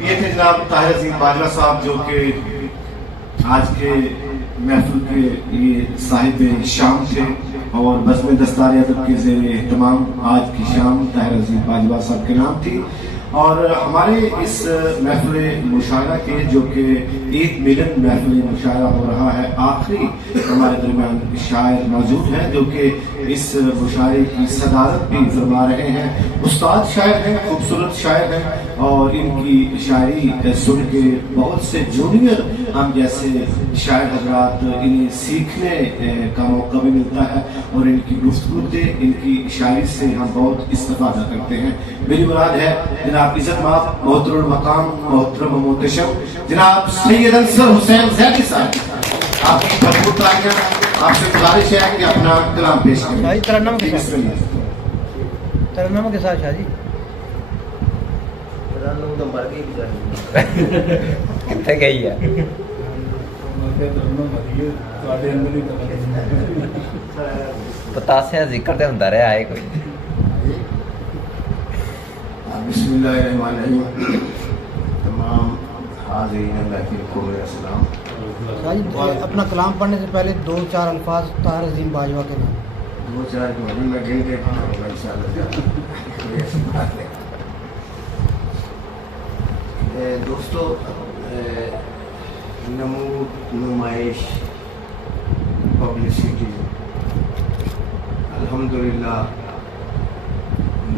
یہ تھے جناب طاہر عظیم باجوہ صاحب جو کہ آج کے محفل کے یہ صاحب شام تھے اور بزم دستار ادب کے زیر اہتمام آج کی شام طاہر عظیم باجوہ صاحب کے نام تھی. اور ہمارے اس محفل مشاعرہ کے جو کہ ایک ملن محفل مشاعرہ ہو رہا ہے، آخری ہمارے درمیان شاعر موجود ہیں جو کہ اس مشاعرے کی صدارت بھی فرما رہے ہیں. استاد شاعر ہیں، خوبصورت شاعر ہیں اور ان کی شاعری سن کے بہت سے جونیئر ہم جیسے شاعر حضرات انہیں سیکھنے کا موقع بھی ملتا ہے اور ان کی گفتگو سے، ان کی شاعری سے ہم بہت استفادہ کرتے ہیں. میری مراد ہے جناب عزت مآب محترم المقام محترم و محتشم جناب سید انصر حسین زیدی صاحب، آپ کی بھرپور تالیاں. آپ سے گزارش ہے کہ اپنا کلام پیش کریں. ترنم کے ساتھ شاہ جی کتنے گئی ہے پتاسیا ذکر تے ہوندا رہا ہے کوئی. بسم اللہ الرحمن الرحیم. تمام حاضرین محفل کو میرا سلام. شاہ جی اپنا کلام پڑھنے سے پہلے 2-4 الفاظ طاہر عظیم باجوہ کے نام. 2-4 کی مدد میں گن کے انشاءاللہ. دوستو، نمود، نمائش، پبلسٹی الحمدللہ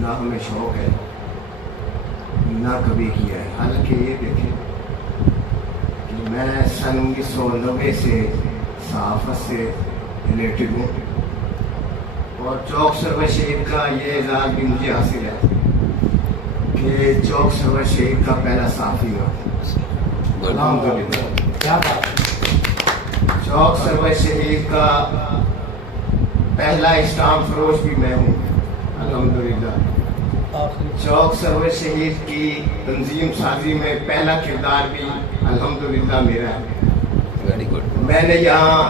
نہ ہمیں شوق ہے نہ کبھی کیا ہے. حالانکہ یہ دیکھیں کہ میں سن 1990 سے صحافت سے ریلیٹڈ ہوں اور چوک سرور شہید کا یہ اعزاز بھی مجھے حاصل ہے کہ چوک سرور شہید کا پہلا صحافی ہوا. الحمدللہ کیا بات. چوک سرور شہید کا پہلا اسٹامپ فروش بھی میں ہوں الحمدللہ. چوک سرور شہید کی تنظیم سازی میں پہلا کردار بھی الحمدللہ میرا ہے. Very good. میں نے یہاں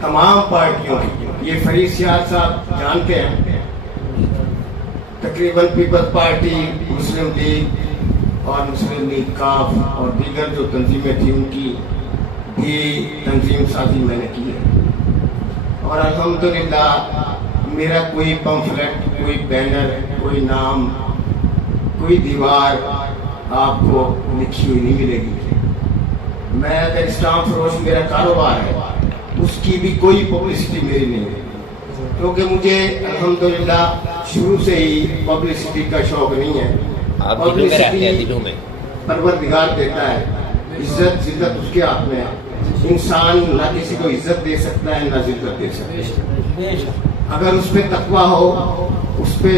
تمام پارٹیوں کی، یہ فرید سیاد صاحب جانتے ہیں، تقریباً پیپلز پارٹی، مسلم لیگ اور مسلم لیگ کاف اور دیگر جو تنظیمیں تھیں ان کی بھی تنظیم سازی میں نے کی ہے. اور الحمدللہ میرا کوئی پمفلٹ، کوئی بینر، کوئی نام، کوئی دیوار آپ کو لکھی ہوئی نہیں ملے گی. میں اگر اسٹامپ فروش میرا کاروبار ہے اس کی بھی کوئی پبلسٹی میری نہیں ہے کیونکہ مجھے الحمدللہ شروع سے ہی پبلسٹی کا شوق نہیں ہے. پبلسٹی پروردگار دیتا ہے، عزت ذلت اس کے ہاتھ میں ہے. انسان نہ کسی کو عزت دے سکتا ہے نہ ذلت دے سکتا ہے. اگر اس پہ تقویٰ ہو، اس پہ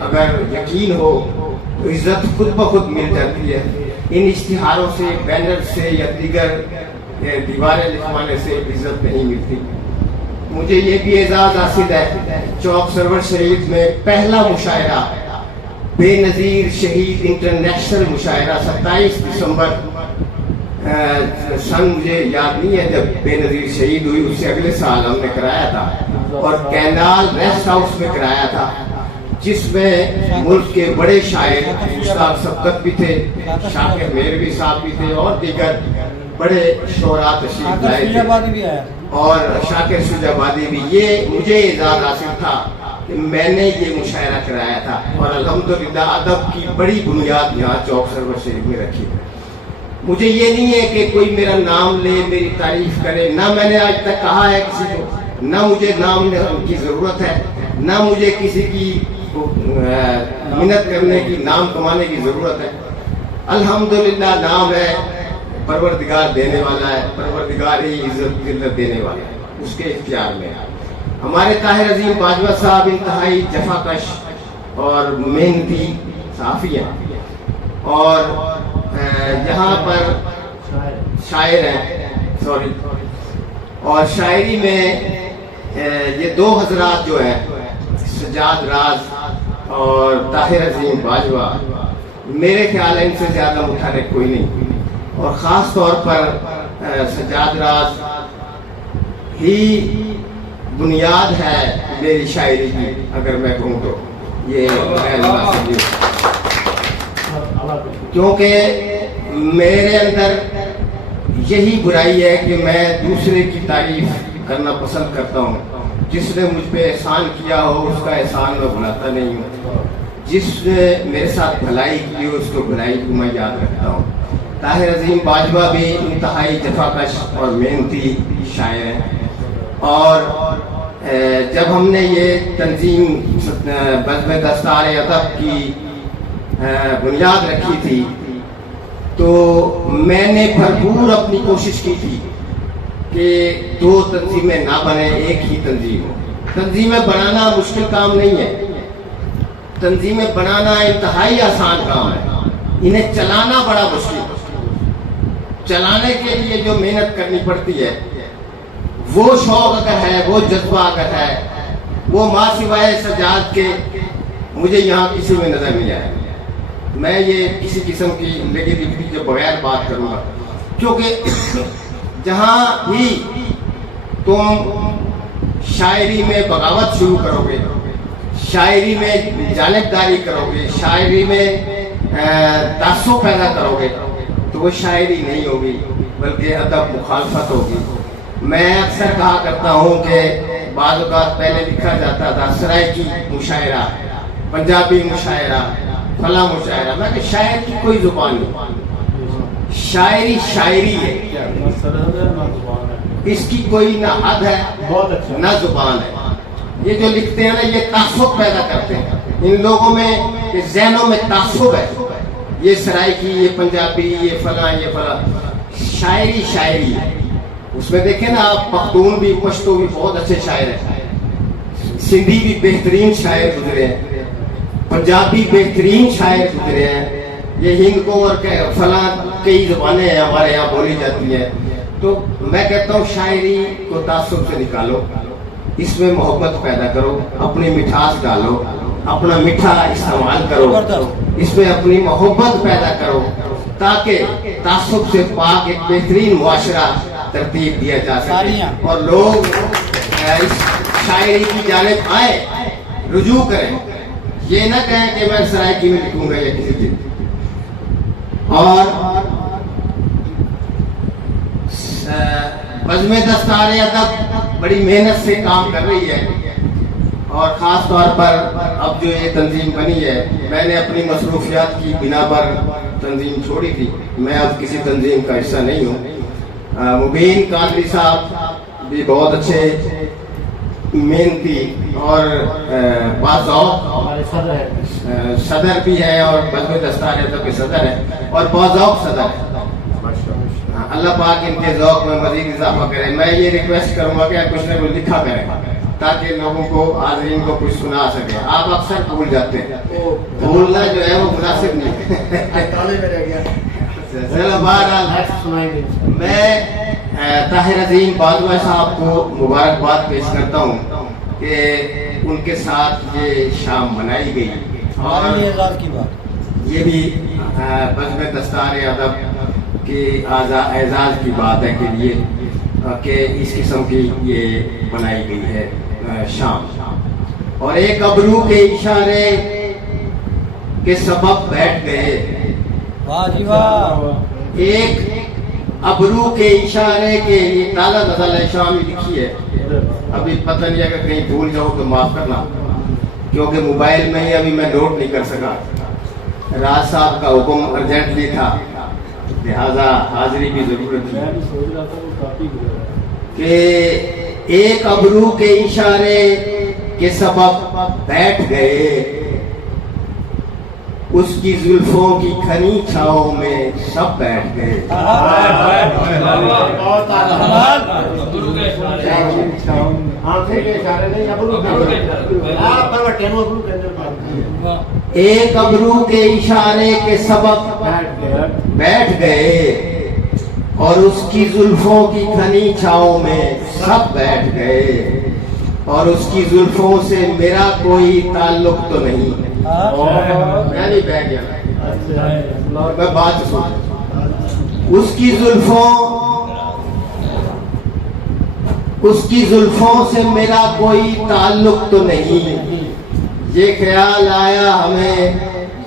اگر یقین ہو تو عزت خود بخود مل جاتی ہے. ان اشتہاروں سے، بینر سے یا دیگر دیواریں لکھوانے سے عزت نہیں ملتی. مجھے یہ بھی اعزاز حاصل ہے چوک سرور شہید میں پہلا مشاعرہ، بے نظیر شہید انٹرنیشنل مشاعرہ 27 دسمبر سن مجھے یاد نہیں ہے جب بے نظیر شہید ہوئی، اس سے اگلے سال ہم نے کرایا تھا اور کینال ریسٹ ہاؤس میں کرایا تھا جس میں ملک کے بڑے شاعر استاد سبقت بھی تھے، شاکر میروی صاحب بھی تھے اور دیگر بڑے شعراء تشریف لائے تھے اور شاکر شجاع آبادی بھی. یہ مجھے اعزاز حاصل تھا کہ میں نے یہ مشاعرہ کرایا تھا اور الحمدللہ ادب کی بڑی بنیاد یہاں چوک سرور شہید میں رکھی ہے. مجھے یہ نہیں ہے کہ کوئی میرا نام لے، میری تعریف کرے، نہ میں نے آج تک کہا ہے کسی کو، نہ مجھے نام کی ضرورت ہے، نہ مجھے کسی کی منت کرنے کی، نام کمانے کی ضرورت ہے. الحمدللہ نام ہے، پروردگار دینے والا ہے، پروردگار ہی عزت ذلت دینے والا ہے، اس کے اختیار میں ہے. ہمارے طاہر عظیم باجوہ صاحب انتہائی جفاکش اور محنتی صحافی ہیں اور یہاں پر شاعر ہیں اور شاعری میں یہ دو حضرات جو ہیں سجاد راز اور طاہر عظیم باجوہ، میرے خیال ہے ان سے زیادہ متحرک کوئی نہیں اور خاص طور پر سجاد راز ہی بنیاد ہے میری شاعری کی. اگر میں کہوں تو یہ کیونکہ میرے اندر یہی برائی ہے کہ میں دوسرے کی تعریف کرنا پسند کرتا ہوں. جس نے مجھ پہ احسان کیا ہو اس کا احسان میں بھلاتا نہیں ہوں. جس نے میرے ساتھ بھلائی کی ہو اس کو بھلائی کو میں یاد رکھتا ہوں. طاہر عظیم باجوہ بھی انتہائی جفاکش اور محنتی شاعر ہیں. اور جب ہم نے یہ تنظیم بزم دستار ادب کی بنیاد رکھی تھی تو میں نے بھرپور اپنی کوشش کی تھی کہ 2 تنظیمیں نہ بنیں، ایک ہی تنظیم ہو. تنظیمیں بنانا مشکل کام نہیں ہے، تنظیمیں بنانا انتہائی آسان کام ہے، انہیں چلانا بڑا مشکل ہے. چلانے کے لیے جو محنت کرنی پڑتی ہے، وہ شوق اگر ہے، وہ جذبہ اگر ہے، وہ ماں سوائے سجاد کے مجھے یہاں کسی میں نظر نہیں آئے. میں یہ کسی قسم کی نگیٹیوٹی کے بغیر بات کروں گا، کیونکہ جہاں بھی تم شاعری میں بغاوت شروع کرو گے، شاعری میں جانبداری کرو گے، شاعری میں تعصب پیدا کرو گے تو وہ شاعری نہیں ہوگی بلکہ ادب مخالفت ہوگی. میں اکثر کہا کرتا ہوں کہ بعض اوقات پہلے لکھا جاتا تھا سرائکی مشاعرہ، پنجابی مشاعرہ، فلاں مشاعرہ. میں کہ شاعر کی کوئی زبان نہیں، شاعری شاعری ہے، اس کی کوئی نہ حد ہے نہ زبان ہے. یہ جو لکھتے ہیں نا یہ تعصب پیدا کرتے ہیں ان لوگوں میں، کہ ذہنوں میں تعصب ہے، یہ سرائکی، یہ پنجابی، یہ فلاں یہ فلاں. شاعری شاعری ہے. اس میں دیکھیں نا آپ، پختون بھی پشتو بھی بہت اچھے شاعر ہیں، سندھی بھی بہترین شاعر گزرے ہیں، پنجابی بہترین شاعر گزرے ہیں. یہ ہند کو اور فلاں کئی زبانیں ہیں ہمارے یہاں بولی جاتی ہیں. تو میں کہتا ہوں شاعری کو تعصب سے نکالو، اس میں محبت پیدا کرو، اپنی مٹھاس ڈالو، اپنا میٹھا استعمال کرو، اس میں اپنی محبت پیدا کرو تاکہ تعصب سے پاک ایک بہترین معاشرہ ترتیب دیا جا سکے اور لوگ اس شاعری کی جانب آئے، رجوع کریں. یہ نہ کہیں کہ میں سرائکی میں لکھوں گا یا کسی چیز. اور بزم دستار ادب بڑی محنت سے کام کر رہی ہے، اور خاص طور پر اب جو یہ تنظیم بنی ہے، میں نے اپنی مصروفیات کی بنا پر تنظیم چھوڑی تھی. میں اب کسی تنظیم کا حصہ نہیں ہوں. مبین قادری صاحب بھی بہت اچھے محنتی اور باذوق صدر بھی ہے، اور بزم دستار ادب کے صدر ہیں اور باذوق صدر ہیں. اللہ پاک ان کے ذوق میں مزید اضافہ کرے. میں یہ ریکویسٹ کروں گا کہ کچھ نہ کچھ لکھا کریں تاکہ لوگوں کو، حاضرین کو کچھ سنا سکے. آپ اکثر بھول جاتے ہیں، بھولنا جو ہے وہ مناسب نہیں ہے. چلو بہرحال میں طاہر عظیم باجوہ صاحب کو مبارکباد پیش کرتا ہوں کہ ان کے ساتھ یہ شام منائی گئی، اور یہ بھی بزم دستار ادب کے اعزاز کی بات ہے کہ اس قسم کی یہ بنائی گئی ہے شام. اور ایک ابرو کے اشارے کے سبب بیٹھ گئے، ایک ابرو کے اشارے کے، یہ تالا غزل ہے، شامی لکھی ہے. ابھی پتہ نہیں اگر کہیں بھول جاؤ تو معاف کرنا، کیونکہ موبائل میں ہی ابھی میں نوٹ نہیں کر سکا. راز صاحب کا حکم ارجنٹلی تھا، لہذا حاضری کی ضرورت تھی. کہ ایک ابرو کے اشارے کے سبب بیٹھ گئے، اس کی زلفوں کی گھنی چھاؤں میں سب بیٹھ گئے. ایک ابرو کے اشارے کے سبب بیٹھ گئے اور اس کی زلفوں کی گھنی چھاؤں میں سب بیٹھ گئے، اور اس کی زلفوں سے میرا کوئی تعلق تو نہیں. میں نہیں بیٹھ گیا، میں بات سن. اس کی زلفوں سے میرا کوئی تعلق تو نہیں، یہ خیال آیا ہمیں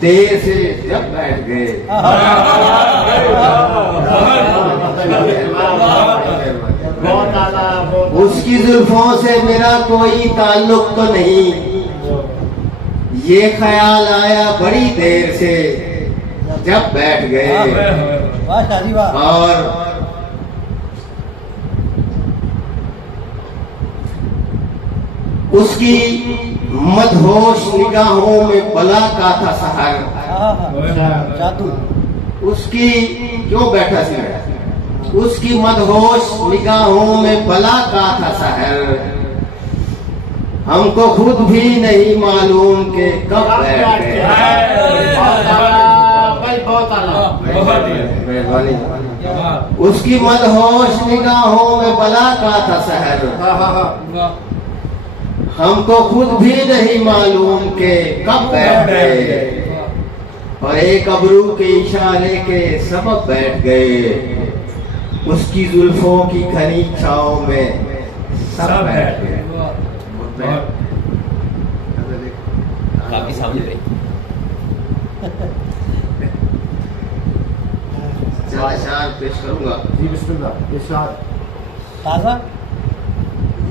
دیر سے جب بیٹھ گئے. जुल्फों से मेरा कोई ताल्लुक तो नहीं, ये ख्याल आया बड़ी देर से जब बैठ गए। वाह शादी वाह। और उसकी मदहोश निगाहों में बला का था सहर, जादू। उसकी क्यों बैठा सी, उसकी मदहोश निगाहों में बला का था सहर, हमको खुद भी नहीं मालूम कि कब बैठ गए। मेहरबानी। उसकी मदहोश निगाहों में बला का था सहर, हमको खुद भी नहीं मालूम के कब बैठ गए, और एक अबरू के इशारे के सबब बैठ गए, उसकी जुल्फों की घनी छाँव में सब बैठ गए। काफी समझ रही। चला अशार पेश करूंगा। जी बिस्मिल्लाह इरशाद। ताज़ा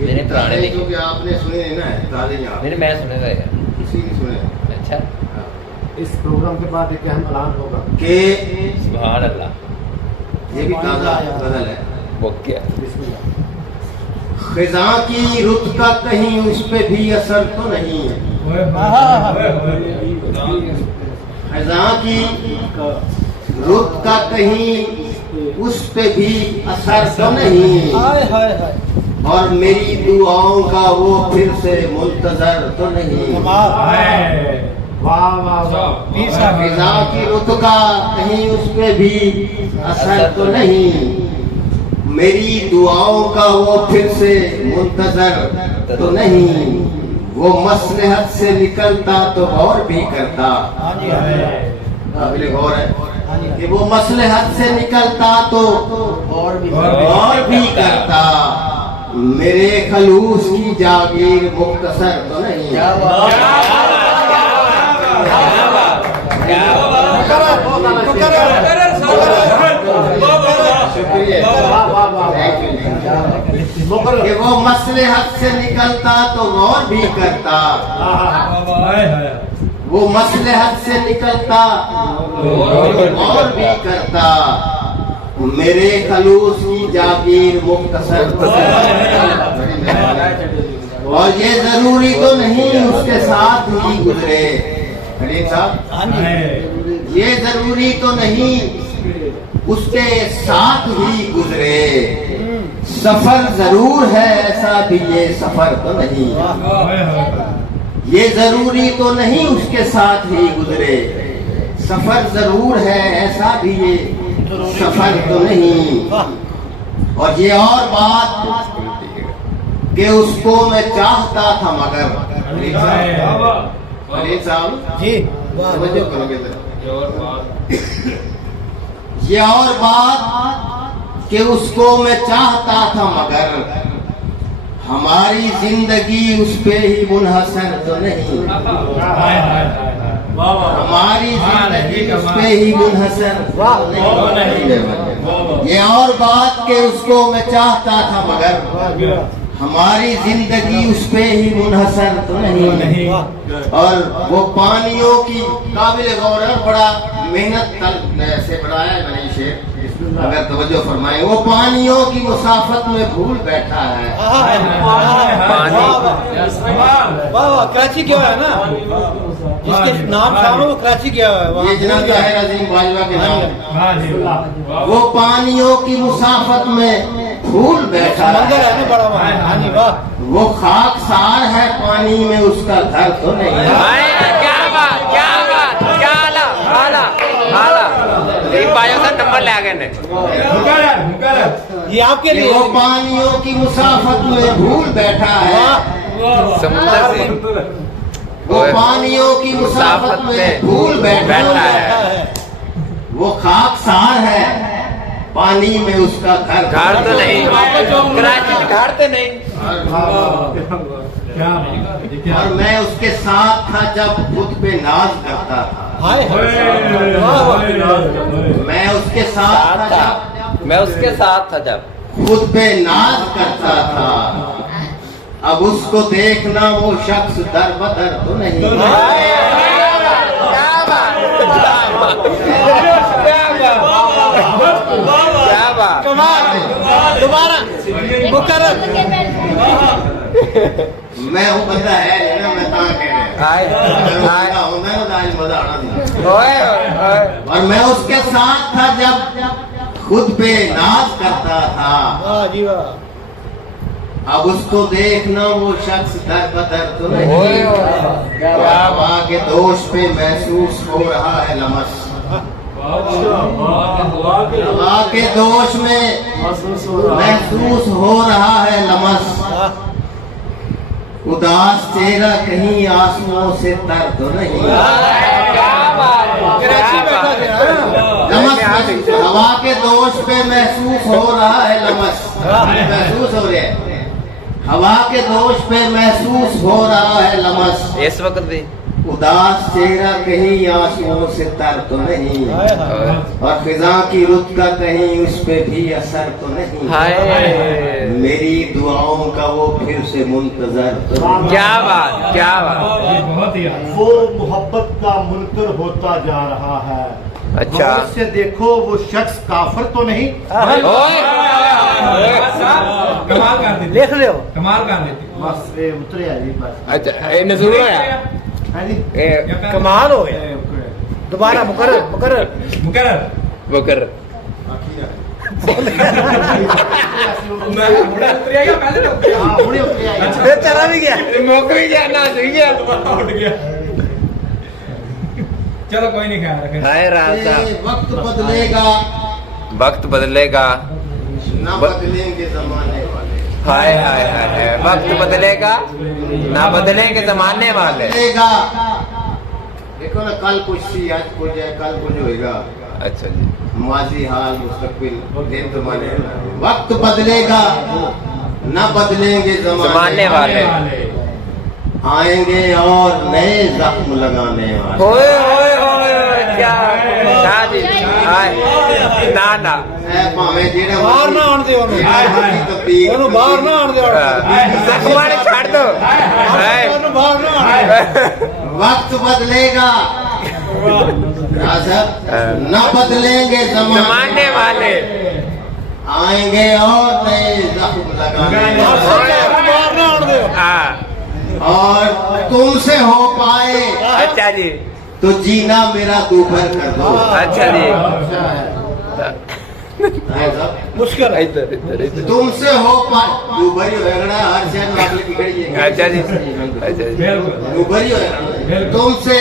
मैंने पुराने ताज़े लिखे। जो कि आपने सुने नहीं ना, ताज़े यहाँ मैंने मैं सुने गए। किसी नहीं सुने। अच्छा, इस प्रोग्राम के बाद एक अहम ऐलान होगा। कि सुभान अल्लाह। ये भी ताज़ा गजल है। वो क्या? बिस्मिल्लाह। खिजा की रुत का कहीं उस पे भी असर तो नहीं, खिजा की रुत का कहीं उस पे भी असर तो नहीं, हाय हाय हाय। और मेरी दुआओं का वो फिर से मुंतजर तो नहीं। वाह वाह वाह। फिजा की रुत का कहीं उस पे भी असर तो नहीं, मेरी दुआओं का वो फिर से मुंतजर तो नहीं, वो मसलहत से निकलता तो गौर भी करता। काबिल गौर है कि वो मसलहत से निकलता तो गौर भी करता, मेरे खलूस की जागीर मुख्तसर तो नहीं। शुक्रिया। कि वो मसलहत से निकलता तो गौर भी करता, वो मसलहत से निकलता गौर भी करता, मेरे खलूस की जागीर मुख्तसर। और ये जरूरी तो नहीं उसके साथ ही गुजरे, खलील साहब, ये जरूरी तो नहीं उसके साथ ही गुजरे, सफर जरूर है ऐसा भी ये सफर तो नहीं, ये जरूरी तो नहीं उसके साथ ही गुजरे, सफर जरूर है ऐसा भी ये सफर तो नहीं। और ये और बात कि उसको मैं चाहता था मगर, खलील साहब जी तवज्जो करोगे जरा। ये और बात कि उसको मैं चाहता था मगर, हमारी जिंदगी उस पे ही मुनहसर तो नहीं, हमारी जिंदगी उस पे ही मुनहसर तो नहीं। ये और बात कि उसको मैं चाहता था मगर, हमारी जिंदगी उस पे ही मुनहसर तो नहीं। और वो पानियों की काबिल गौर है, बड़ा मेहनत से बनाया है मैंने ये शेर, अगर तवज्जो फरमाए। वो पानियों की मुसाफत में भूल बैठा है, वाह कराची गया है ना, जिसके नाम शामिल वो कराची गया है। ये जनाब ताहिर अजीम बाजवा के नाम। वो पानियों की मुसाफत में भूल बैठा मंदिर है है, ना बड़ा वहाँ। हाँ जी वाह। वो खाकसार है पानी में उसका घर तो नहीं है। क्या बात, क्या बात, क्या आला, आला, आला। एक बायो का नंबर ले गए ने। ये आपके लिए वो पानियों की मुसाफत में भूल बैठा है, समुद्र से वो पानियों की मुसाफत में भूल बैठा है, वो खाकसार है पानी में उसका घर तो नहीं, कराची में घर तो नहीं। और मैं उसके साथ था जब खुद पे नाज करता था, हाय मैं उसके साथ था जब मैं उसके साथ था जब खुद पे नाज करता था, अब उसको देखना वो शख्स दर बदर तो नहीं। क्या बात क्या बात कमाल दोबारा मुकर्रर मैं हूँ बंदा है नहीं ना, मैं कहाँ कह हाय हाय रहा हूँ ना, तो आज मजा आना था। ओए ओए और मैं उसके साथ था जब खुद पे नाज करता था। वाह जी वाह अब उसको देखना वो शख्स दर बदर तो नहीं। ओए ओए क्या बात हवा के दोष पे महसूस हो रहा है लमस। हवा के दोष में महसूस हो रहा है लमस। उदास चेहरा कहीं आंसुओं से तर तो नहीं। क्या बात कराची बैठा थे लमस हवा के दोष पे महसूस हो रहा है लमस। महसूस हो रहा है हवा के दोष पे महसूस हो रहा है लमस। इस वक्त भी उदास चेहरा कहीं आंसुओं से तर तो नहीं। और फिजा की रुत का कहीं उस पे भी असर तो नहीं। हाय मेरी दुआओं का वो फिर से मुंतजर तो नहीं। क्या बात क्या बात वो मोहब्बत का मुनकर होता जा रहा है। अच्छा गौर से देखो वो शख्स काफिर तो नहीं। ओए कमाल कर देते लिख लियो कमाल कर देते बस ये उतरे आ जी बस अच्छा ये नजूर है है जी कमाल हो गया दोबारा मुकर्रर मुकर्रर मुकर्रर बकर मैं बड़ा उतरिया गया पहले तो हाँ हुणे उतरे आ जी। फिर चला भी गया नौकरी जाना चाहिए उठ गया चलो कोई नहीं ख्याल रखे हाय राज ये साहब वक्त बदलेगा वक्त बदलेगा न बदलेंगे जमाने वाले। हाय हाय हाय वक्त बदलेगा ना बदलेंगे जमाने वाले बदलेगा। देखो ना, कल कुछ थी आज कुछ है, कल कुछ होएगा। अच्छा जी माजी हाल मुस्तकबिल दिन जमाने। वक्त बदलेगा न बदलेंगे जमाने वाले आएंगे और नए जख्म लगाने वाले। ओए ओए ओए क्या जी हाय ना ना ऐ भाਵੇਂ ਜਿਹੜਾ ਬਾਹਰ ਨਾ ਆਉਣ ਦਿਓ ਉਹਨੂੰ ਉਹਨੂੰ ਬਾਹਰ ਨਾ ਆਉਣ ਦਿਓ ਜ਼ਖਮਾਂ ਨੂੰ ਛੱਡ ਦੋ ਹਾय ਉਹਨੂੰ ਬਾਹਰ ਨਾ ਆਉਣ ਦਿਓ वक्त बदलेगा न बदलेंगे जमाने वाले आएंगे और नए जख्म लगाने वाले। ਉਹਨੂੰ ਬਾਹਰ ਨਾ ਆਉਣ ਦਿਓ हाँ और तुमसे हो पाए अच्छा जी तो जीना मेरा दोपहर कर दो। अच्छा जी मुश्किल है इधर इधर इधर तुमसे हो पाए दोपहर ही होएगा हर शहर में आप की खड़ी है। अच्छा जी अच्छा जी बिल्कुल दोपहर ही होएगा तुमसे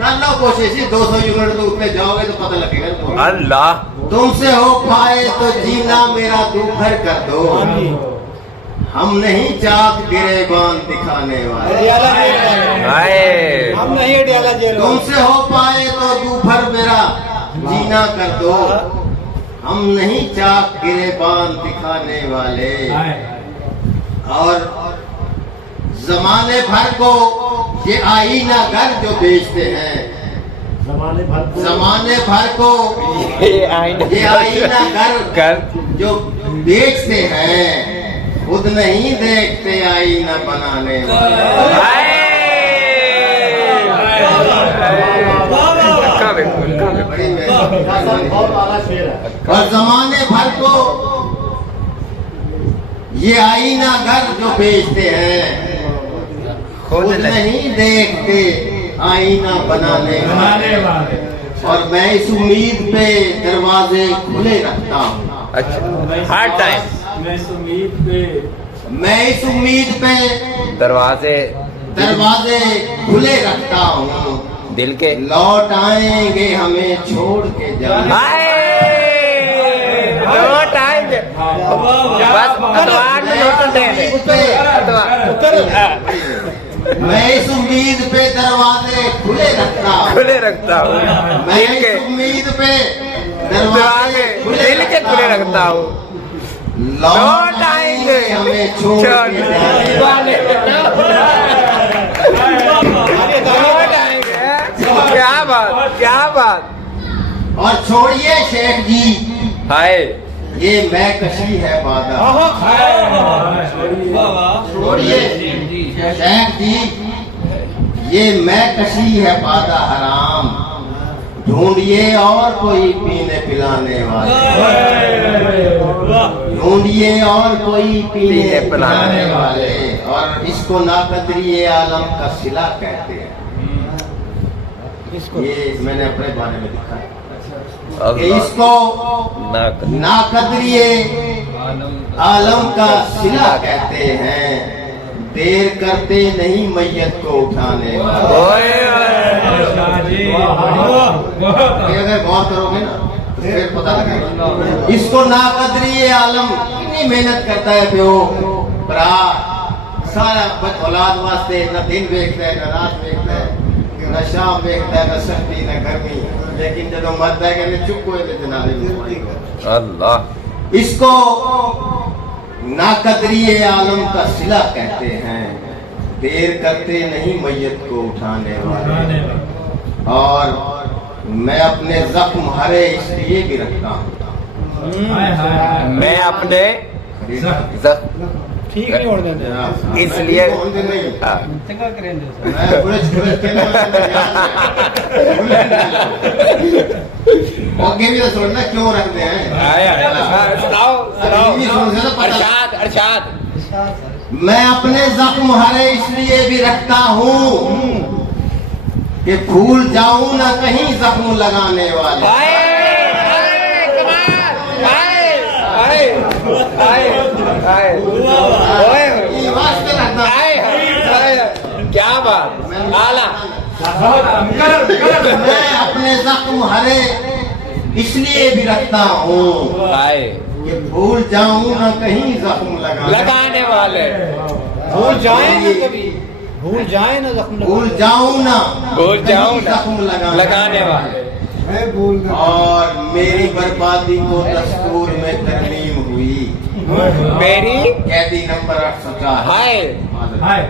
कर लो कोशिश 200 यूनिट तो उतने जाओगे तो पता लगेगा तुमको। अल्लाह तुमसे हो पाए तो जीना मेरा दोपहर कर दो। हम नहीं चाक गिरेबान दिखाने वाले। अडियाला जेल वाले। हाय हम नहीं अडियाला जेल वाले। तुमसे हो पाए तो दोपहर मेरा जीना कर दो। हम नहीं चाक गिरेबान दिखाने वाले। और जमाने भर को ये आईना घर जो बेचते हैं, जमाने भर को जमाने भर को ये आईना घर कर जो बेचते हैं खुद नहीं देखते आईना बनाने वाले। हाय बड़ी मेहरबानी। बहुत आला शेर है। और जमाने भर को ये आईना घर जो बेचते हैं खुद नहीं देखते आईना बनाने वाले। और मैं इस उम्मीद पे दरवाजे खुले रखता हूँ। अच्छा हर टाइम मैं इस उम्मीद पे दरवाजे दरवाजे खुले रखता हूँ। दिल के लौट आएंगे हमें छोड़ के जाने। हाय दो टाइम बस अखबार में नोट दे मैं इस उम्मीद पे दरवाजे खुले रखता हूँ। खुले रखता हूँ मैं दिल के इस उम्मीद पे दरवाजे दिल के खुले रखता हूँ लौट आएंगे हमें छोड़ के जाने। लौट आएंगे क्या बात और छोड़िए शेख जी हाय ये मैं कशी है बाधा। छोड़िए शेख जी, ये मैं कशी है बाधा हराम, ढूंढिए और कोई पीने पिलाने वाले, ढूंढिए और कोई पीने पिलाने वाले। और इसको नाकदरी आलम का सिला कहते हैं। ये मैंने अपने बारे में लिखा है कि इसको नाकदरी आलम का सिला कहते हैं, देर करते नहीं मैयत को उठाने वाले। अगर गौर करोगे ना तो फिर पता लगेगा। इसको नाकदरी आलम कितनी मेहनत करता है प्यो भरा, सारा औलाद वास्ते न दिन देखता है न रात देखता है, न शाम देखता है, न सर्दी न गर्मी, लेकिन जब मरता है कहते चुप हुए थे जनाजे में। अल्लाह। इसको नाकदरी आलम का सिला कहते हैं, देर करते नहीं मैयत को उठाने वाले। और मैं अपने जख्म हरे इसलिए भी रखता हूँ, मैं अपने ठीक नहीं होने देते इसलिए नहीं चंगा करेंगे मैं बुरज के नाम आगे भी तो सुनना क्यों रखते हैं। सुनाओ सुनाओ ये सुन से तो पता- अरशाद अरशाद। मैं अपने जख्म हरे इसलिए भी रखता हूँ कि भूल जाऊं ना कहीं जख्म लगाने वाले। ये वास्ते रखना। क्या बात आला। मैं अपने जख्म हरे इसलिए भी रखता हूँ कि भूल जाऊं ना कहीं जख्म लगाने वाले। भूल जाए ना कभी, भूल जाए ना जख्म भूल जाऊं ना भूल जाऊं कहीं ना जख्म लगाने वाले। और मेरी बर्बादी को दस्तूर में तरमीम हुई। मेरी कैदी नंबर 804। हाय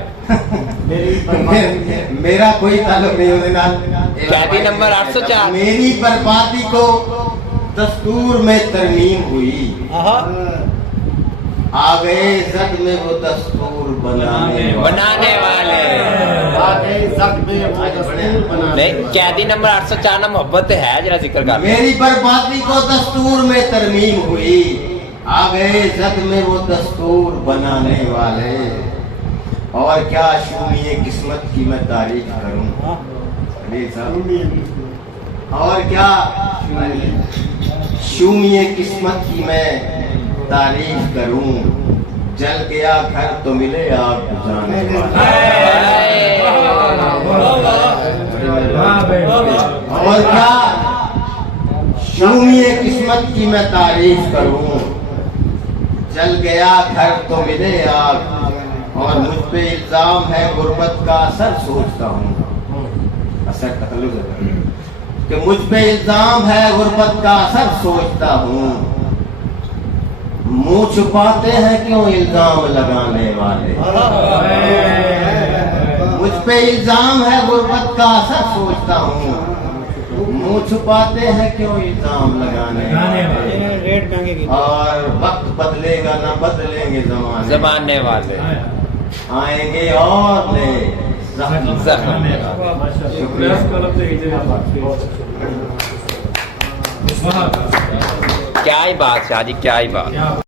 मेरा कोई ताल्लुक नहीं होने नाल। कैदी नंबर 804। मेरी बर्बादी को दस्तूर में तरमीम हुई, आ गए जद में वो दस्तूर बनाने वाले। नहीं कैदी नंबर 804 ना मोहब्बत है जरा जिक्र कर। मेरी बर्बादी को दस्तूर में तरमीम हुई, आ गए जद में वो दस्तूर बनाने वाले। और क्या शूनिए किस्मत की मैं तारीफ करूं। अली साहब, और क्या शूनिए किस्मत की मैं तारीफ करूं, जल गया घर तो मिले आग बुझाने वाले। और क्या शूनिए किस्मत की मैं तारीफ करूं, जल गया घर तो मिले आग। और मुझ पे इल्जाम है गुर्बत का असर सोचता हूँ, असर तकल्लुफ़ है कि मुझ पे इल्जाम है गुर्बत का असर सोचता हूँ। मुंह छुपाते हैं क्यों इल्जाम लगाने वाले। मुझ पे इल्जाम है गुर्बत का असर सोचता हूँ, मुंह छुपाते हैं क्यों इल्जाम लगाने वाले। रेट महंगे की और वक्त बदलेगा ना बदलेंगे जमाने वाले। आएंगे और ले जख्म। शुक्रिया। क्या ही बात शाह जी, क्या ही बात।